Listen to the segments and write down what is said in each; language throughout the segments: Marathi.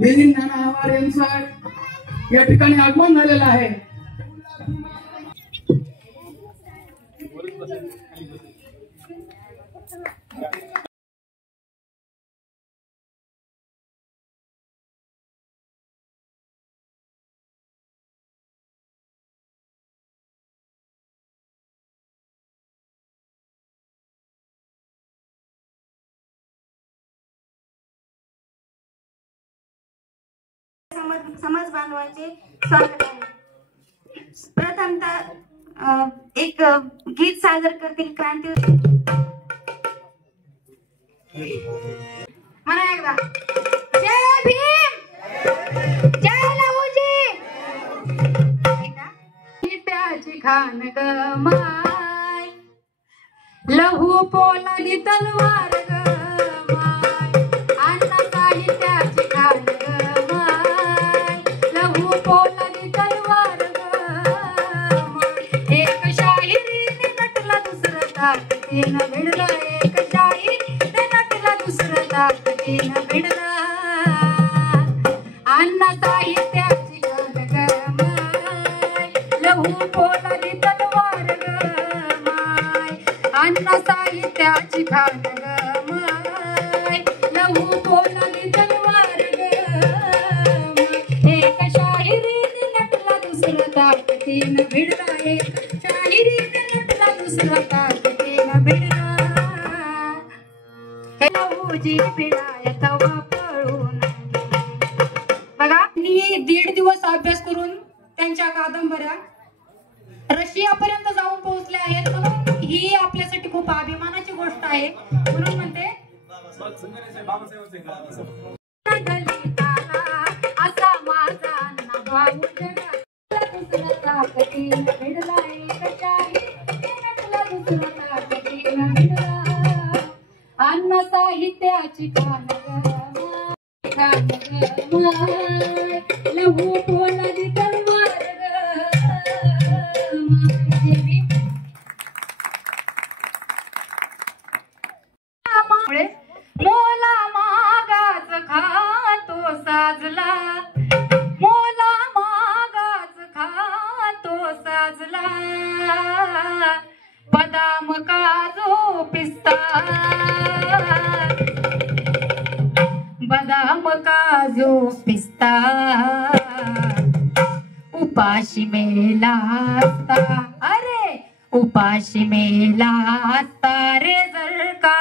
मिलिंद नाना आवार यांचं या ठिकाणी आगमन झालेलं आहे। समाज बांधवांचे स्वागत आहे। प्रथमतः एक गीत सादर करतील क्रांती म्हणा एकदा। जय भीम, जय लहूजी। त्याची खान ग माय, लहू पोलादी तलवार ग माय, अण्णा साहित्याची खान ग माय, लहू पोलादी तलवार ग माय। एक शाहिरीने नटला दुसरं ताकदीनं भिडला, एक शाहिरीने नटला दुसरं ताकदीनं भिडला। अण्णा साहित्याची खान ग माय, लहू पोलादी तलवार ग माय, अण्णा साहित्याची खान ग माय, लहू पोलादी तलवार ग माय। एक शाहिरीने नटला दुसरं ताकदीनं भिडला, एक शाहिरीने नटला दुसरं ताकदीनं भिडला। हे लहूजी पिढाय तवा पळून बघा। मी 1.5 दिवस अभ्यास करून त्यांच्या कादंबऱ्या रशियापर्यंत जाऊन पोहोचल्या आहेत, म्हणून ही आपल्यासाठी खूप अभिमानाची गोष्ट आहे। म्हणून म्हणते असा माझा अण्णा भाऊ जगात दुसरा ताकदीनं भिडला, एक शाहिरीने नटला दुसरा ताकदीनं भिडला। अण्णा साहित्याची खान ग माय, खान ग माय, लहू पोलादी तलवार ग माय। मोला मागाच खातो साजला, मोला मागाच खातो साजला। बदाम काजू पिस्ता, बदाम काजू पिस्ता, उपाशी मेला असता, अरे उपाशी मेला असता रे जर का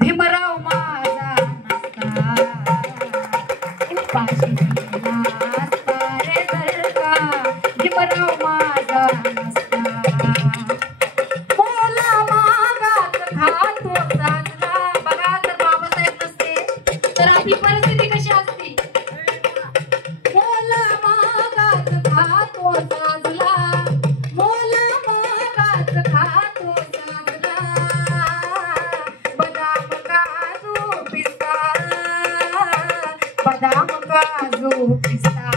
भीमराव माझा नसता। उपाशी मेला असता रे जर का भीमराव माझा नसता। मोला मागात खातो साजला, बघा जर बाबासाहेब नसते तर आपली परिस्थिती कशी असती। मोला मागात खातो साजला, मोला मागात खातो साजला। बदाम काजू पिस्ता, बदाम काजू पिस्ता,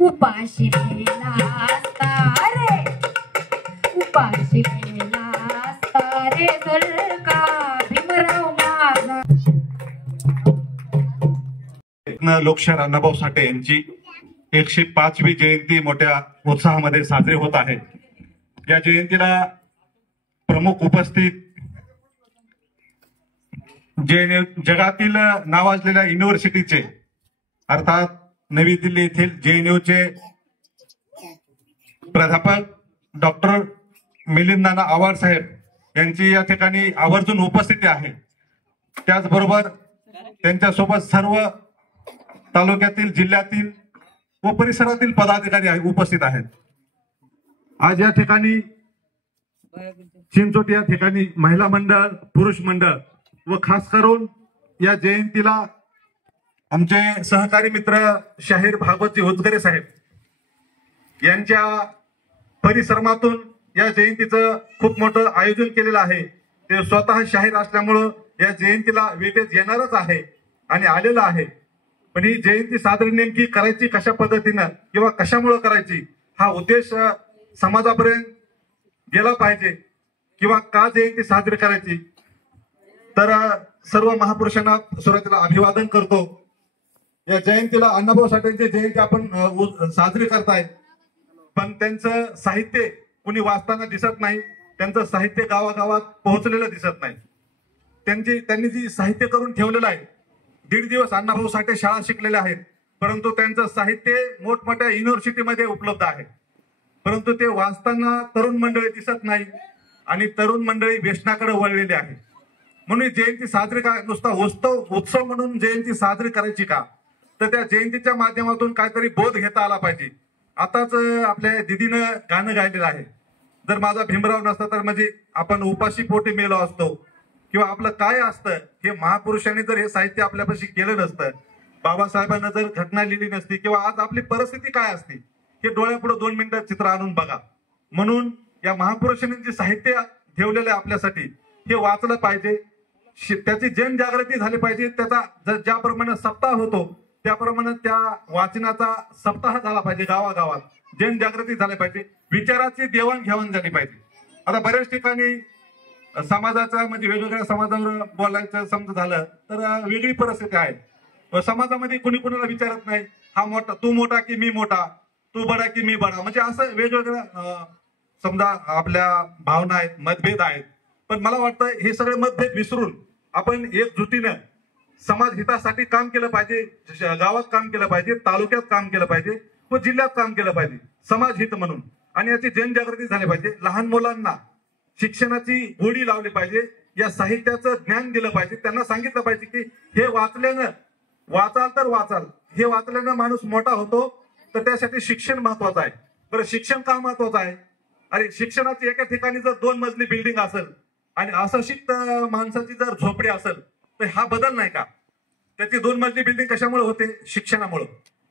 उपाशी मेला असता रे, उपाशी मेला असता रे जर का भीमराव माझा। लोकशाहीर अण्णाभाऊ साठे यांची 105वी जयंती मोठ्या उत्साहामध्ये साजरी होत आहे। या जयंतीला प्रमुख उपस्थित जगातील नावाजलेल्या युनिव्हर्सिटीचे अर्थात नवी दिल्ली येथील JNUचे प्राध्यापक डॉक्टर मिलिंद नाना आवार साहेब यांची या ठिकाणी आवर्जून उपस्थिती आहे। त्याचबरोबर त्यांच्यासोबत सर्व तालुक्यातील, जिल्ह्यातील व परिसरातील पदाधिकारी उपस्थित आहेत। आज या ठिकाणी चिंचोटी या ठिकाणी महिला मंडळ, पुरुष मंडळ व खास करून या जयंतीला आमचे सहकारी मित्र शाहीर भागवतजी होतकरे साहेब यांच्या परिश्रमातून या जयंतीचं खूप मोठं आयोजन केलेलं आहे। ते स्वतः शाहीर असल्यामुळं या जयंतीला वेटेज येणारच आहे आणि आलेलं आहे। पण ही जयंती साजरी नेमकी करायची कशा पद्धतीनं किंवा कशामुळे करायची हा उद्देश समाजापर्यंत गेला पाहिजे किंवा का जयंती साजरी करायची। तर सर्व महापुरुषांना सुरुवातीला अभिवादन करतो। या जयंतीला अण्णाभाऊ साठेंची जयंती आपण साजरी करताय, पण त्यांचं साहित्य कुणी वाचताना दिसत नाही, त्यांचं साहित्य गावागावात पोहोचलेलं दिसत नाही. त्यांनी जी साहित्य करून ठेवलेलं आहे, 1.5 दिवस अण्णाभाऊ साठे शाळा शिकलेले आहेत, परंतु त्यांचं साहित्य मोठमोठ्या युनिव्हर्सिटीमध्ये उपलब्ध आहे, परंतु ते वाचताना तरुण मंडळी दिसत नाही आणि तरुण मंडळी व्यसनाकडे वळलेली आहे. म्हणून जयंती साजरी का नुसता उत्सव म्हणून जयंती साजरी करायची का, तर त्या जयंतीच्या माध्यमातून काहीतरी बोध घेता आला पाहिजे. आताच आपल्या दिदीनं गाणं गायलेलं आहे, जर माझा भीमराव नसता तर म्हणजे आपण उपाशी पोटी मेलो असतो, किंवा आपलं काय असतं हे महापुरुषांनी जर हे साहित्य आपल्यापाशी केलं नसतं, बाबासाहेबांना जर घटना लिहिली नसती, किंवा आज आपली परिस्थिती काय असती हे डोळ्यापुढे 2 मिनिटात चित्र आणून बघा. म्हणून या महापुरुषांनी जे साहित्य ठेवलेलं आहे आपल्यासाठी हे वाचलं पाहिजे, त्याची जनजागृती झाली पाहिजे. त्याचा ज्याप्रमाणे सप्ताह होतो त्याप्रमाणे त्या वाचनाचा सप्ताह झाला पाहिजे, गावागावात जनजागृती झाली पाहिजे, विचाराची देवाणघेवाण झाली पाहिजे. आता बऱ्याच ठिकाणी समाजाचा म्हणजे वेगवेगळ्या समाजावर बोलायचं समजा झालं तर वेगळी परिस्थिती आहे. समाजामध्ये कुणी कुणाला विचारत नाही, हा मोठा तू मोठा की मी मोठा, तू बडा की मी बडा, म्हणजे असं वेगवेगळ्या समजा आपल्या भावना आहेत, मतभेद आहेत. पण मला वाटतं हे सगळे मतभेद विसरून आपण एकजुटीनं समाज हितासाठी काम केलं पाहिजे, गावात काम केलं पाहिजे, तालुक्यात काम केलं पाहिजे व जिल्ह्यात काम केलं पाहिजे समाज हित म्हणून. आणि याची जनजागृती झाली पाहिजे. लहान मुलांना शिक्षणाची गोडी लावली पाहिजे, या साहित्याचं ज्ञान दिलं पाहिजे, त्यांना सांगितलं पाहिजे की हे वाचल्यानं वाचाल तर वाचाल, हे वाचल्यानं माणूस मोठा होतो, तर त्यासाठी शिक्षण महत्वाचं आहे. बरं, शिक्षण का महत्वाचं आहे? अरे शिक्षणाची एका ठिकाणी जर 2 मजली बिल्डिंग असेल आणि अशिक्षित माणसाची जर झोपडी असेल तर हा बदल नाही का? त्याची 2 मजली बिल्डिंग कशामुळे होते? शिक्षणामुळे.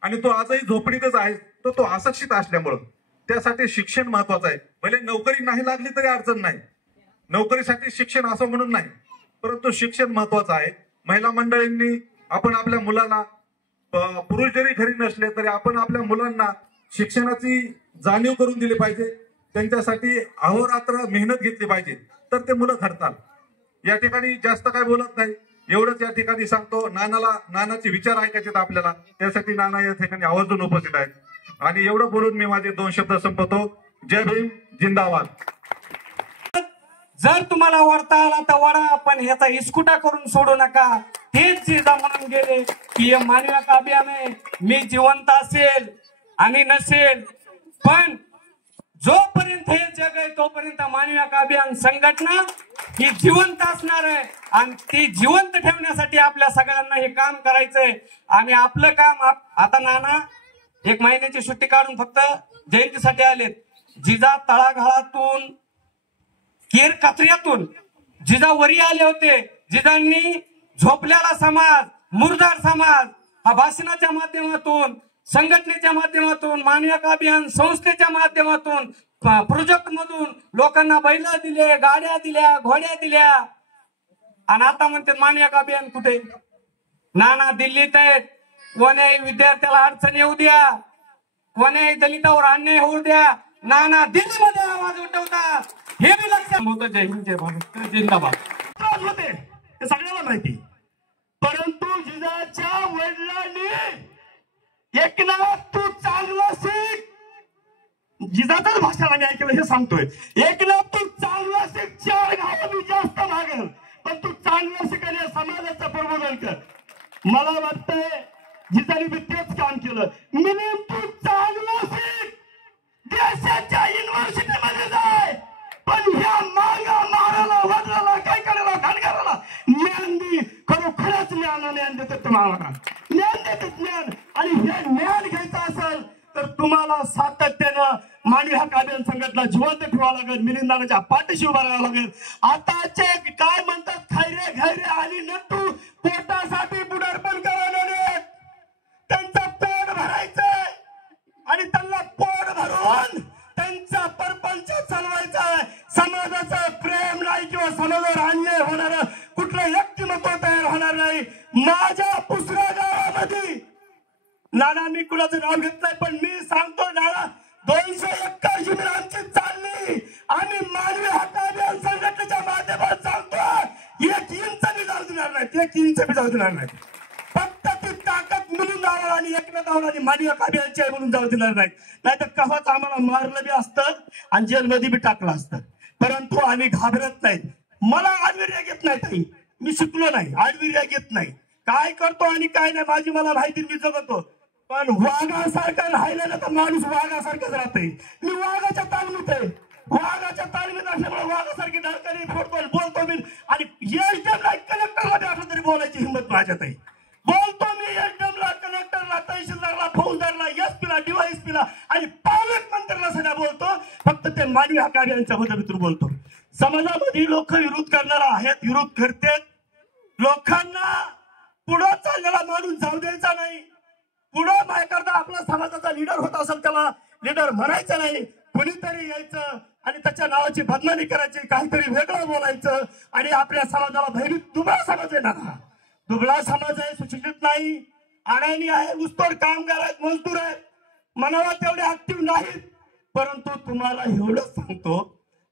आणि तो आजही झोपडीतच आहे, तो अशिक्षित असल्यामुळं. त्यासाठी शिक्षण महत्वाचं आहे. भले नोकरी नाही लागली तरी अडचण नाही, नोकरीसाठी शिक्षण असं म्हणून नाही, परंतु शिक्षण महत्वाचं आहे. महिला मंडळींनी आपण आपल्या मुलांना, पुरुष जरी घरी नसले तरी आपण आपल्या मुलांना शिक्षणाची जाणीव करून दिली पाहिजे, त्यांच्यासाठी अहोरात्र मेहनत घेतली पाहिजे, तर ते मुलं घडतात. या ठिकाणी जास्त काय बोलत नाही, एवढंच या ठिकाणी सांगतो. नानाचे विचार ऐकायचे आपल्याला, त्यासाठी नाना या ठिकाणी आवर्जून उपस्थित आहेत. आणि एवढं बोलून मी माझे 2 शब्द संपवतो. जय भीम, जिंदाबाद. जर तुम्हाला वरता आला तर वडा, पण ह्याचा इस्कुटा करून सोडू नका. हेच जिजा म्हणून गेले की हे मानवी अभियान आहे. मी जिवंत असेल आणि नसेल, पण जोपर्यंत हे जग आहे तोपर्यंत मानवी अभियान संघटना ही जिवंत असणार आहे. आणि ती जिवंत ठेवण्यासाठी आपल्या सगळ्यांना हे काम करायचंय. आणि आपलं काम आता नाना 1 महिन्याची सुट्टी काढून फक्त जयंतीसाठी आलेत. जिजा तळागाळातून, केर कात्र्यातून जिजा वरी आले होते. जिजांनी झोपलेला समाज, मुरदार समाज हा भाषणाच्या माध्यमातून, संघटनेच्या माध्यमातून, मानवी अभियान संस्थेच्या माध्यमातून, प्रोजेक्ट मधून लोकांना बैल दिले, गाड्या दिल्या, घोड्या दिल्या. आणि आता म्हणतात मानवी अभियान कुठे? नाना दिल्लीत आहेत. कोण्याही विद्यार्थ्याला अडचण येऊ द्या, कोण्याही दलितावर अन्याय होऊ द्या, नाना दिल्लीमध्ये आवाज उठवतात. हे बी लक्षात होतं. जय हिंद, जय भारत, जिंदाबाद. होते हे सगळ्याला माहिती, परंतु जिजाच्या वडिलांनी एकनाथ तू चांगला शिक, जिजाचंच भाषण आम्ही ऐकलं हे सांगतोय. एकनाथ तू चांगला शिक, 4 गावं मी जास्त मागेल, पण तू चांगला शिक आणि समाजाचं प्रबोधन कर. मला वाटतंय जिजाने बी तेच काम केलं. म्हणून तू चांगला शिक, देशाच्या युनिव्हर्सिटीमध्ये जाय, पण ह्या मागा माराला, वडिलाला, काय करायला, घाणकाराला ज्ञान दे. खरोखरच ज्ञान देतात तुम्हाला, ज्ञान देतात ज्ञान. आणि हे ज्ञान घ्यायचं असेल तर तुम्हाला सातत्यानं मानवी हक्क अभियान संघटना जिवंत ठेवावं लागेल, मिलिंदानाच्या पाठीशी उभा राहावं लागेल. आताचे काय म्हणतात, खैरे घैरे आणि नट्टू पोटासाठी पुढारपण करायला त्यांचं पोट भरायचंय आणि त्यांना पोट भरून त्यांचा परपंच चालवायचा. समाजाचं प्रेम नाही किंवा समाजावर अन्याय होणार कुठलं व्यक्तिमत्व तयार होणार नाही. माझ्या पुसरा गावामध्ये नाना, मी कुणाचं नाव घेत नाही, पण मी सांगतो नाना 251 जमीन आमची चालली. आणि मानवी हक्क अभियान संघटनेच्या माध्यमात सांगतो 1 इंच बी जाऊ देणार नाही, 1 इंच बी जाऊ देणार नाही. फक्त ती ताकद मिळून आणि एकनाथावरांनी मानवी हक्क अभियानची आहे म्हणून जाऊ दिलं नाही, नाहीतर कव्हाच आम्हाला मारलं बी असतं आणि जेलमध्ये बी टाकलं असतं. परंतु आम्ही घाबरत नाहीत. मला आडवीर्या घेत नाही ताई, मी शिकलो नाही, आडवीर्या घेत नाही. काय करतो आणि काय नाही माझी मला माहिती, मी जगतो. पण वाघासारखा राहिलेला तर माणूस वाघासारखंच राहतंय. मी वाघाच्या तालमीत आहे, वाघाच्या तालमीत असल्यामुळे वाघासारखी डळकरी फोडतो बोलतो मी. आणि कलेक्टरला बी असलं तरी बोलायची हिंमत माझ्यात आहे. बोलतो मी एसडीएमला, कलेक्टरला, तहसीलदारला, फौजदारला, एसपीला, डीवायएसपीला आणि पालकमंत्र्याला सगळ्या बोलतो. फक्त ते मानवी हक्क अभियानच्या मदतीतून बोलतो. समाजामध्ये लोक विरोध करणारा आहेत, विरोध करतात. लोकांना पुढं चाललेला माणूस जाऊ द्यायचा नाही. पुढं माझ्याकरता आपला समाजाचा लीडर होत असेल त्याला लीडर म्हणायचं नाही. कुणीतरी यायचं आणि त्याच्या नावाची बदनामी करायची, काहीतरी वेगळं बोलायचं आणि आपल्या समाजाला भयभीत. दुबळा समाज आहे ना, दुबळा समाज आहे, सुशिक्षित नाही, अडाणी आहे, ऊसतोड कामगार आहेत, मजदूर आहेत, मनाला तेवढे ऍक्टिव्ह नाहीत. परंतु तुम्हाला एवढंच सांगतो,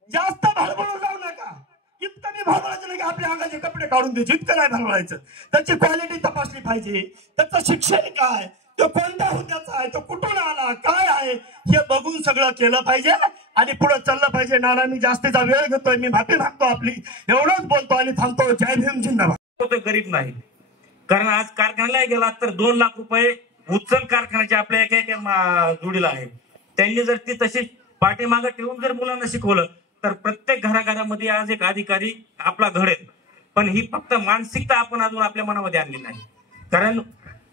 जास्त भरभरून जाऊ नका. इतकं मी भरभरायचं नाही की आपल्या अंगाचे कपडे काढून द्यायचे, इतकं नाही भरभरायचं. त्याची क्वालिटी तपासली पाहिजे. त्याचं शिक्षण काय, तो कोणत्या हुद्द्याचा आहे, तो कुठून आला, काय आहे हे बघून सगळं केलं पाहिजे आणि पुढे चाललं पाहिजे. नाना मी जास्तीचा वेळ घेतोय, मी माफी मागतो आपली, एवढंच बोलतो आणि थांबतो. जय भीम, जिंदाबाद. तो गरीब नाही, कारण आज कारखान्याला गेला तर 2 लाख रुपये उचल कारखान्याच्या आपल्या एका जोडीला आहे. त्यांनी जर ती तशीच पाठीमागं ठेवून जर मुलांना शिकवलं तर प्रत्येक घराघरामध्ये आज एक अधिकारी आपला घडेल. पण ही फक्त मानसिकता आपण अजून आपल्या मनामध्ये आणली नाही. कारण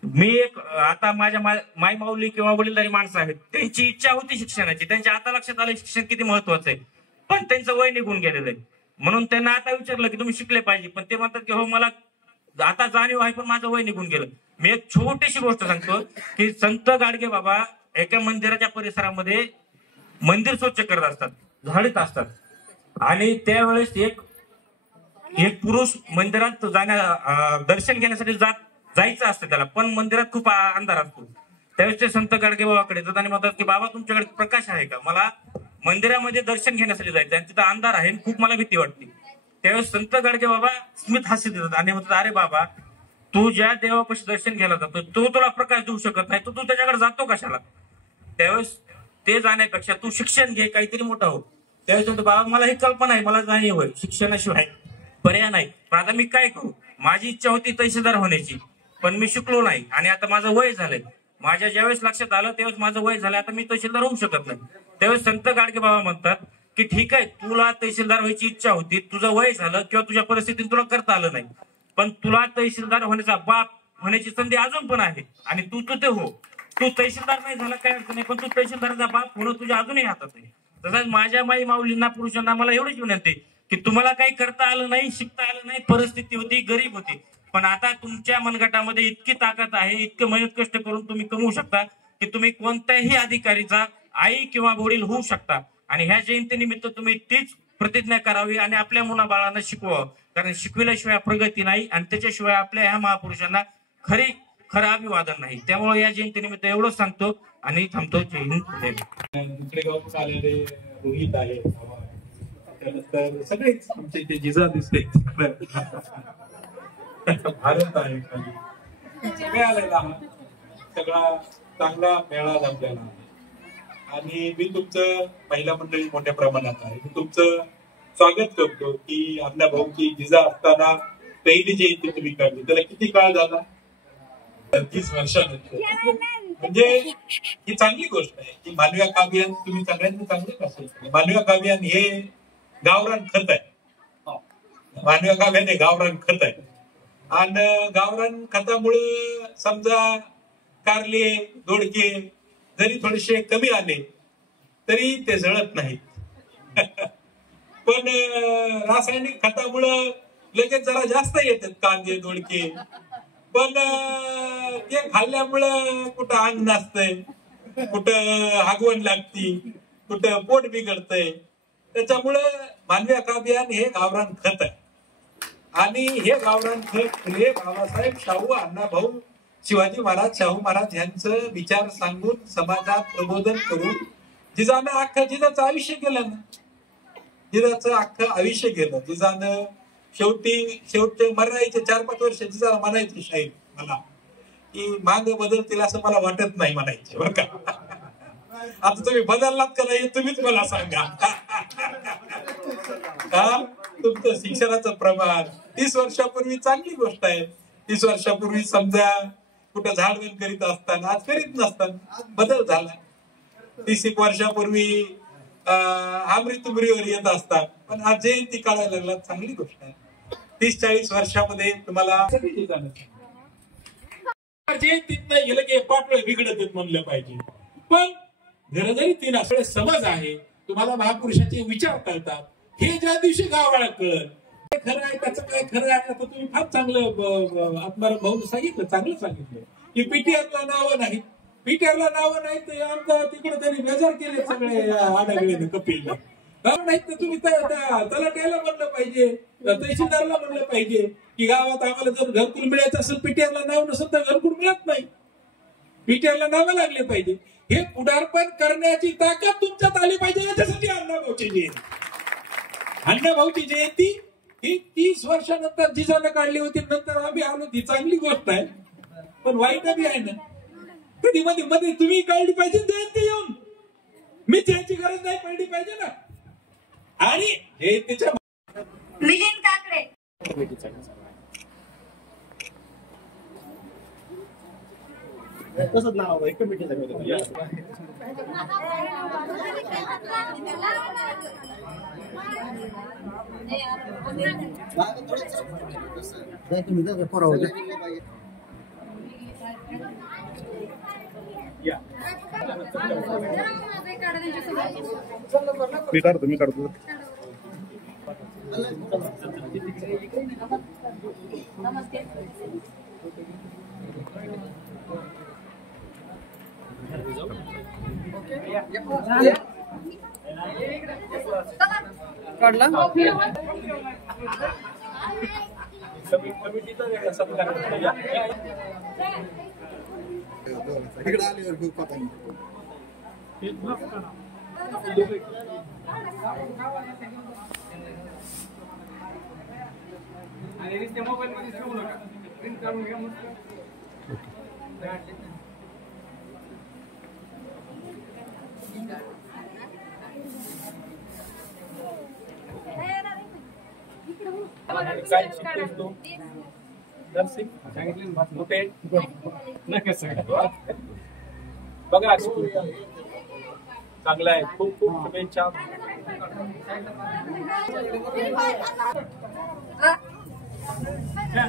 मी एक आता माझ्या माय माऊली किंवा वडीलधारी माणसं आहेत, त्यांची इच्छा होती शिक्षणाची, त्यांच्या आता लक्षात आलं शिक्षण किती महत्वाचं आहे, पण त्यांचं वय निघून गेलेलं आहे. म्हणून त्यांना आता विचारलं की तुम्ही शिकले पाहिजे, पण ते म्हणतात की हो मला आता जाणीव आहे पण माझं वय निघून गेलं. मी एक छोटीशी गोष्ट सांगतो की संत गाडगे बाबा एका मंदिराच्या परिसरामध्ये मंदिर स्वच्छ करत असतात, झाडीत असतात आणि त्यावेळेस एक पुरुष मंदिरात दर्शन घेण्यासाठी जायचं असतं त्याला, पण मंदिरात खूप अंधार असतो. त्यावेळेस ते संत गाडगे बाबाकडे येतात आणि म्हणतात की बाबा तुमच्याकडे प्रकाश आहे का, मला मंदिरामध्ये दर्शन घेण्यासाठी जायचं आणि तिथं अंधार आहे, खूप मला भीती वाटते. त्यावेळेस संत गाडगे बाबा स्मित हास्य देतात आणि म्हणतात अरे बाबा तू ज्या देवापाशी दर्शन घ्यायला जातो तो तुला प्रकाश देऊ शकत नाही, तू त्याच्याकडे जातो कशाला. त्यावेळेस ते जाण्यापेक्षा तू शिक्षण घे, काहीतरी मोठा हो. त्यावेळेस म्हणतो बाबा मला ही कल्पना आहे, मला जाणीव आहे, शिक्षणाशिवाय पर्याय नाही, पण आता मी काय करू. माझी इच्छा होती तहसीलदार होण्याची, पण मी शिकलो नाही आणि आता माझं वय झालंय. माझ्या ज्यावेळेस लक्षात आलं त्यावेळेस माझं वय झालं, आता मी तहसीलदार होऊ शकत नाही. त्यावेळेस संत गाडगे बाबा म्हणतात की ठीक आहे तुला तहसीलदार व्हायची इच्छा होती, तुझं वय झालं किंवा तुझ्या परिस्थितीत तुला करता आलं नाही, पण तुला तहसीलदार होण्याचा बाप होण्याची संधी अजून पण आहे आणि तू ते हो. तू तहसीलदार नाही झाला काय अडचण नाही, पण तू तहसीलदाराचा बाप होणं तुझ्या अजूनही हातात आहे. तसंच माझ्या माई माऊलींना पुरुषांना मला एवढीच विनंती की तुम्हाला काही करता आलं नाही, शिकता आलं नाही, परिस्थिती होती, गरीब होती, पण आता तुमच्या मनगटामध्ये इतकी ताकद आहे, इतकं मेहनत कष्ट करून तुम्ही कमवू शकता की तुम्ही कोणत्याही अधिकारीचा आई किंवा वडील होऊ शकता. आणि ह्या जयंतीनिमित्त तुम्ही तीच प्रतिज्ञा करावी आणि आपल्या मुलाबाळांना शिकवावं, कारण शिकविल्याशिवाय प्रगती नाही आणि त्याच्याशिवाय आपल्या ह्या महापुरुषांना खरं अभिवादन नाही. त्यामुळे या जयंतीनिमित्त एवढंच सांगतो आणि थांबतो. जय हिंद. दुसरे गावून आलेले रोहित आहे, त्यानंतर सगळेच आमचे ते जिजा दिसते, भारत आहे मिळालेला सगळा चांगला मिळाला आपल्याला. आणि मी तुमचं महिला मंडळी मोठ्या प्रमाणात आहे, मी तुमचं स्वागत करतो की आपल्या भाऊची जिजा असताना पहिली जयंती तुम्ही काढली, त्याला किती काळ झाला, 30 वर्षानंतर. म्हणजे ही चांगली गोष्ट आहे की मानवी हक्क अभियान तुम्ही सगळ्यांनी चांगले असेल. मानवी हक्क अभियान हे गावरान खत आहे, मानवी हक्क अभियान हे गावरान खत आहे आणि गावरान खतामुळे समजा कारले दोडके जरी थोडेसे कमी आले तरी ते जळत नाहीत, पण रासायनिक खतामुळं लगेच जरा जास्त येतात कांदे दोडके, पण ते खाल्ल्यामुळं कुठं अंग नाचतंय, कुठं आगवण लागती, कुठं पोट बिघडतंय. त्याच्यामुळं मानवी हक्क अभियान हे गावरान खत आहे आणि हे गावरान खत हे बाबासाहेब शाहू अण्णाभाऊ शिवाजी महाराज शाहू महाराज यांचं विचार सांगून समाजात प्रबोधन करून जिजानं अख्खं जिजाचं आयुष्य केलं ना, जिजाचं अख्खं आयुष्य केलं. जिजानं शेवटी मरायचे 4-5 वर्ष जिजाला म्हणायचे शाहीर मला की माग बदलतील असं मला वाटत नाही म्हणायचे बरं का. आता तुम्ही बदललात का नाही तुम्हीच मला सांगा. तुमचं शिक्षणाचं प्रमाण 30 वर्षापूर्वी चांगली गोष्ट आहे. 30 वर्षापूर्वी समजा कुठं झाडवण करीत असताना आज करीत नसताना बदल झाला. 30 वर्षापूर्वी आमृतुमरीवर येत असतात पण आज जयंती काढायला लागला चांगली गोष्ट आहे. 30-40 वर्षामध्ये तुम्हाला जयंतीत नाही गेलं की पाटोळे बिघडत म्हणलं पाहिजे. पण घरोघरी 3 असं समज आहे. तुम्हाला महापुरुषाचे विचार कळतात. हे ज्या दिवशी गावाला कळलं खरं आहे त्याचं काय खरं आहे. आता तुम्ही फार चांगलं आत्माराम भाऊ सांगितलं चांगलं सांगितलं की पीटीआरला नावं नाहीत. पीटीआरला नावं नाहीत आमचं तिकडे त्यांनी बेजार केले सगळे आडागडीने कपिलला. नाव नाहीत तर तुम्ही तलाट्याला म्हणलं पाहिजे तहसीलदारला म्हणलं पाहिजे की गावात आम्हाला जर घरकुल मिळायचं असेल पीटीआरला नाव नसेल तर घरकुल मिळत नाही. पीटीआरला नावं लागले पाहिजे. हे पुढारपण करण्याची ताकद तुमच्यात आली पाहिजे. याच्यासाठी अण्णाभाऊची जयंती. अण्णाभाऊची जयंती ही 30 वर्षानंतर जिजानं काढली होती. नंतर आम्ही आलो ती चांगली गोष्ट आहे पण वाईट बी आहे ना. कधी मध्ये तुम्ही काढली पाहिजे जयंती येऊन. मी त्याची गरज नाही पडली पाहिजे ना. आणि हे तिच्या मिलिंद काकडे तसंच नाव आहे कमिटीचं. मी काढतो. काय शिकतोस तू? नर्सिंग सांगितलं कुठे बघा चांगला आहे. खूप खूप शुभेच्छा. या